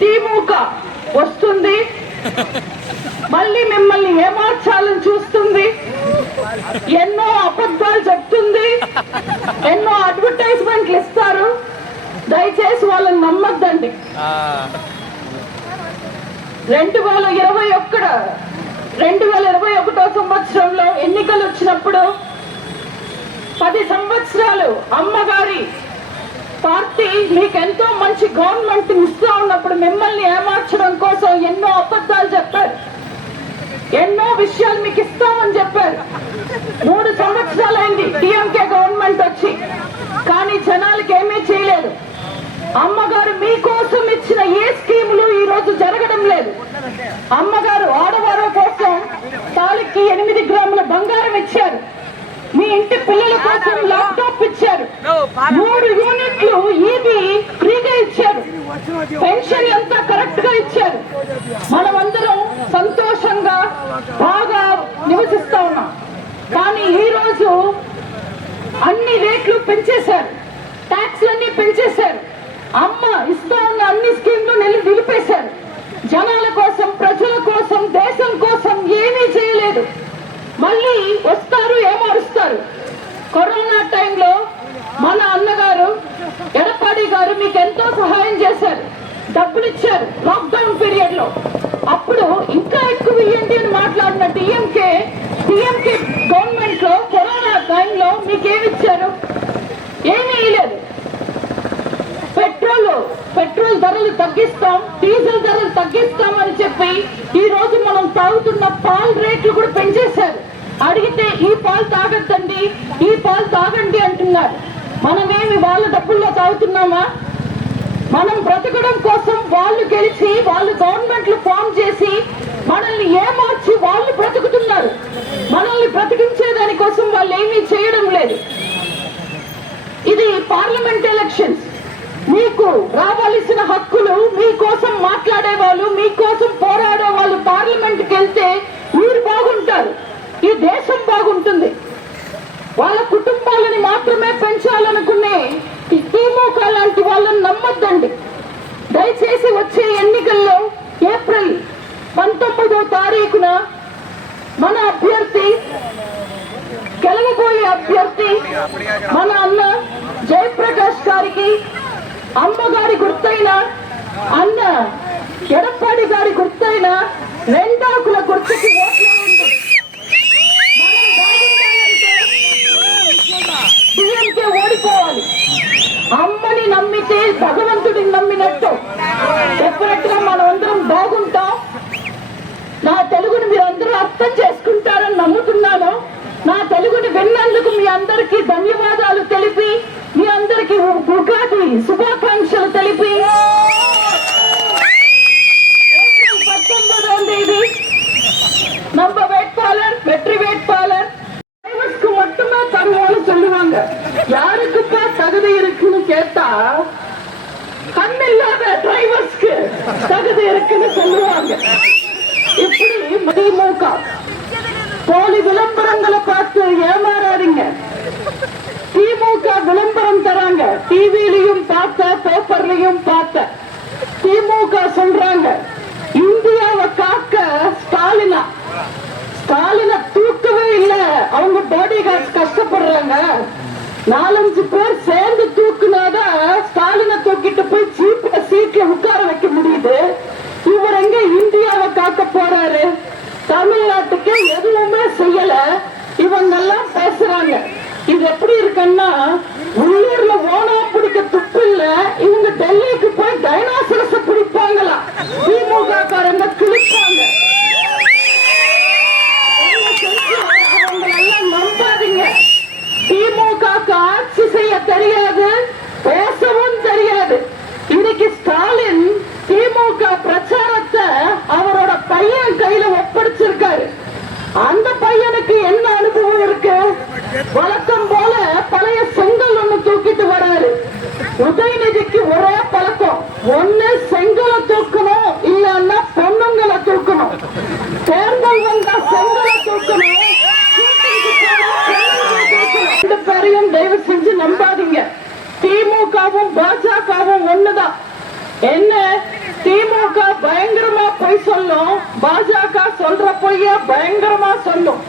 తిముక వస్తుంది, మళ్ళీ మిమ్మల్ని ఏమార్చాలని చూస్తుంది, ఎన్నో అబద్ధాలు చెప్తుంది, ఎన్నో అడ్వర్టైజ్మెంట్లు ఇస్తారు. దయచేసి వాళ్ళని నమ్మద్దండి. 2021 సంవత్సరంలో ఎన్నికలు వచ్చినప్పుడు 10 సంవత్సరాలు అమ్మగారి పార్టీ మీకెంతో మంచి గవర్నమెంట్ ఇస్తూ ఉన్నప్పుడు మిమ్మల్ని ఏమార్చడం కోసం ఎన్నో అబద్ధాలు చెప్పారు, ఎన్నో విషయాలు మీకు ఇస్తామని చెప్పారు. 3 సంవత్సరాలైంది టీఎంకే గవర్నమెంట్ వచ్చి, కానీ జనాలకి ఏమీ చేయలేదు. అమ్మగారు మీకోసం ఇచ్చిన ఏ స్కీములు ఈ రోజు జరగడం లేదు. అమ్మగారు ఆడవారి కోసం తాళికి 8 గ్రాముల బంగారం ఇచ్చారు, మీ ఇంటి పిల్లల కోసం ల్యాప్టాప్ ఇచ్చారు, 3 యూనిట్లు ఈబీ ఫ్రీగా ఇచ్చారు, పెన్షన్ అంతా కరెక్ట్ గా ఇచ్చారు. మనమందరం సంతోషంగా బాగా నివసిస్తా ఉన్నాం. కానీ ఈ రోజు అన్ని రేట్లు పెంచేశారు, ట్యాక్స్లన్నీ పెంచేశారు, అమ్మ ఇస్తా ఉన్న అన్ని స్కీమ్లు నిలిపేశారు. జనాల కోసం, ప్రజల కోసం, దేశం కోసం ఏమీ చేయలేదు. మళ్ళీ వస్తారు, ఏమారుస్తారు. కరోనా టైంలో మన అన్నగారు ఎడప్పాడి గారు మీకు ఎంతో సహాయం చేశారు, డబ్బులు ఇచ్చారు లాక్డౌన్ పీరియడ్ లో. అప్పుడు ఇంకా ఎక్కువ ఇవ్వండి అని మాట్లాడిన టీఎంకే గవర్నమెంట్ లో కరోనా టైంలో మీకేమిచ్చారు? ఏమీ ఇవ్వలేదు. పెట్రోల్ ధరలు తగ్గిస్తాం, డీజిల్ ధరలు తగ్గిస్తామని చెప్పి ఈ రోజు మనం తాగుతున్న పాలు రేట్లు కూడా పెంచేశారు. అడిగితే ఈ పాలు తాగద్దండి, ఈ పాలు తాగండి అంటున్నారు. మనమేమి వాళ్ళ డబ్బుల్లో తాగుతున్నామా? మనం బ్రతకడం కోసం వాళ్ళు గెలిచి, వాళ్ళు గవర్నమెంట్లు ఫామ్ చేసి మనల్ని ఏమార్చి వాళ్ళు బ్రతుకుతున్నారు. మనల్ని బ్రతికించే దానికోసం వాళ్ళు ఏమీ చేయడం లేదు. ఇది పార్లమెంట్ ఎలక్షన్స్. మీకు రావాల్సిన హక్కులు, మీకోసం మాట్లాడే వాళ్ళు, మీకోసం పోరాడే వాళ్ళు పార్లమెంట్కి వెళ్తే మీరు బాగుంటారు, ఈ దేశం బాగుంటుంది. వాళ్ళ కుటుంబాలని మాత్రమే పెంచాలనుకునే ఈ తిముక లాంటి వాళ్ళని నమ్మొద్దండి. దయచేసి వచ్చే ఎన్నికల్లో ఏప్రిల్ 19వ తారీఖున మన అభ్యర్థి, గెలవబోయే అభ్యర్థి మన అన్న జయప్రకాష్ గారికి, అమ్మగారి గుర్తైన అన్న ఎడప్పాడి గారి గుర్తైన 2 ఆకుల గుర్తుకి ఓట్లు ఉంది. మనం బాగుండాలంటే టీఎంకే ఓడిపోవాలి. అమ్మని నమ్మితే భగవంతుడిని నమ్మినట్టు. డెఫినెట్ గా మనం అందరం బాగుంటాం. నా తెలుగుని మీరు అందరూ అర్థం చేసుకుంటారని నమ్ముతున్నాను. నా తెలుగుని విన్నందుకు మీ అందరికీ ధన్యవాదాలు తెలిపి, మీ అందరికీ ఉగాది శుభాకాంక్షలు తెలిపి, ஏப்ரல் 19ஆம் தேதி நம்ம வேட்பாளர், வெற்றி வேட்பாளர் டிரைவர்ஸ்க்கு மட்டுமே தருவோம்னு சொல்லுவாங்க. யாருக்குப்பா தகுதி இருக்குன்னு கேட்டா கண்ணில்லாத டிரைவர்ஸ்க்கு தகுதி இருக்குன்னு சொல்லுவாங்க. இப்படி திமுக போலி விளம்பரங்களை பார்த்து ஏமாறாதீங்க. திமுக விளம்பரம் தராங்க, டிவிலையும் பார்த்த, பேப்பர்லயும் பார்த்த. திமுக சொல்றாங்க இந்தியாவை காக்க ஸ்டாலினை தூக்கவே இல்லை, அவங்க பாடி கார்ட்ஸ் கஷ்டப்படுறாங்க. 4-5 பேர் சேர்ந்து தூக்குனாதான் ஸ்டாலினை தூக்கிட்டு போய் சீட்ல உட்கார வைக்க முடியுது. இவர் எங்க இந்தியாவை காக்க போறாரு? தமிழ்நாட்டுக்கு எதுவுமே செய்யல. இவங்க எல்லாம் பேசுறாங்க. இது எப்படி இருக்குன்னா, உள்ளூர்ல ஓனா பிடிக்க துப்பு இல்ல, இவங்க டெல்லிக்கு போய் டைனாசரஸ பிடிப்பாங்களா, திமுக காரங்க கிழிப்பாங்க. நம்பாதீங்க. திமுக ஆட்சி செய்ய தெரியாது, பேசவும் தெரியாது. இன்னைக்கு ஸ்டாலின் திமுக பிரச்சாரத்தை அவரோட பையன் கையில ஒப்படைச்சிருக்காரு. அந்த பையனுக்கு என்ன அனுபவம் இருக்கு? வழக்கம் போல பழைய செங்கல் ஒண்ணு தூக்கிட்டு வராரு. உதயநிதிக்கு ஒரே பழக்கம், ஒண்ணு செங்கலை தூக்கணும், இல்லன்னா பொண்ணுங்களை தூக்கணும். தேர்தல் வந்தா செங்கலை தூக்கணும், 2 பேரையும் தயவு செஞ்சு நம்பாதீங்க. திமுகவும் பாஜகவும் ஒண்ணுதான். என்ன திமுக பயங்கரமா பொய் சொல்லும், பாஜக சொல்ற பொய்ய பயங்கரமா சொல்லும்.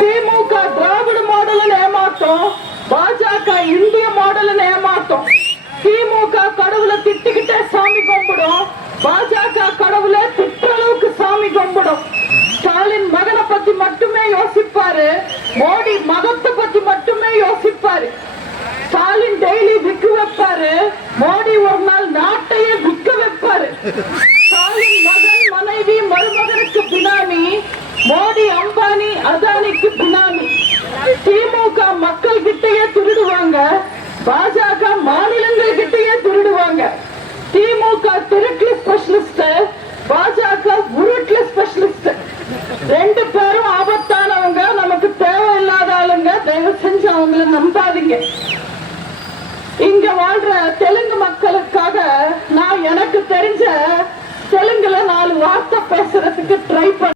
திமுக திராவிட மாடல் ஏமாத்தோம், பாஜக இந்திய மாடல் ஏமாத்தோம். திமுக கடவுளை திட்டிக்கிட்டே சாமி கும்பிடும், பாஜக கடவுளை திட்டுற அளவுக்கு சாமி கும்பிடும். ஸ்டாலின் மகனை பத்தி மட்டுமே யோசிப்பாரு, மோடி மதத்தை பத்தி மட்டுமே யோசிப்பாரு. ஸ்டாலின் டெய்லி விற்க வைப்பாரு, மோடி ஒரு நாள் நாட்டையே விற்க வைப்பாரு. ஸ்டாலின் மகன் மனைவி மருமகனுக்கு பினாமி, மோடி அம்பானி அதானிக்கு பினாமி. திமுக மக்கள் கிட்டையே திருடுவாங்க, பாஜக மாநிலங்கள் கிட்டையே திருடுவாங்க. திமுக திருட்டு ஸ்பெஷலிஸ்ட், பாஜக உருட்டுல ஸ்பெஷலிஸ்ட். ரெண்டு பேரும் ஆபத்தானவங்க, நமக்கு தேவையில்லாத ஆளுங்க. தயவு செஞ்சு அவங்களை நம்பாதீங்க. இங்க வாழ்ற தெலுங்கு மக்களுக்காக நான் எனக்கு தெரிஞ்ச தெலுங்குல 4 வார்த்தை பேசுறதுக்கு ட்ரை பண்ண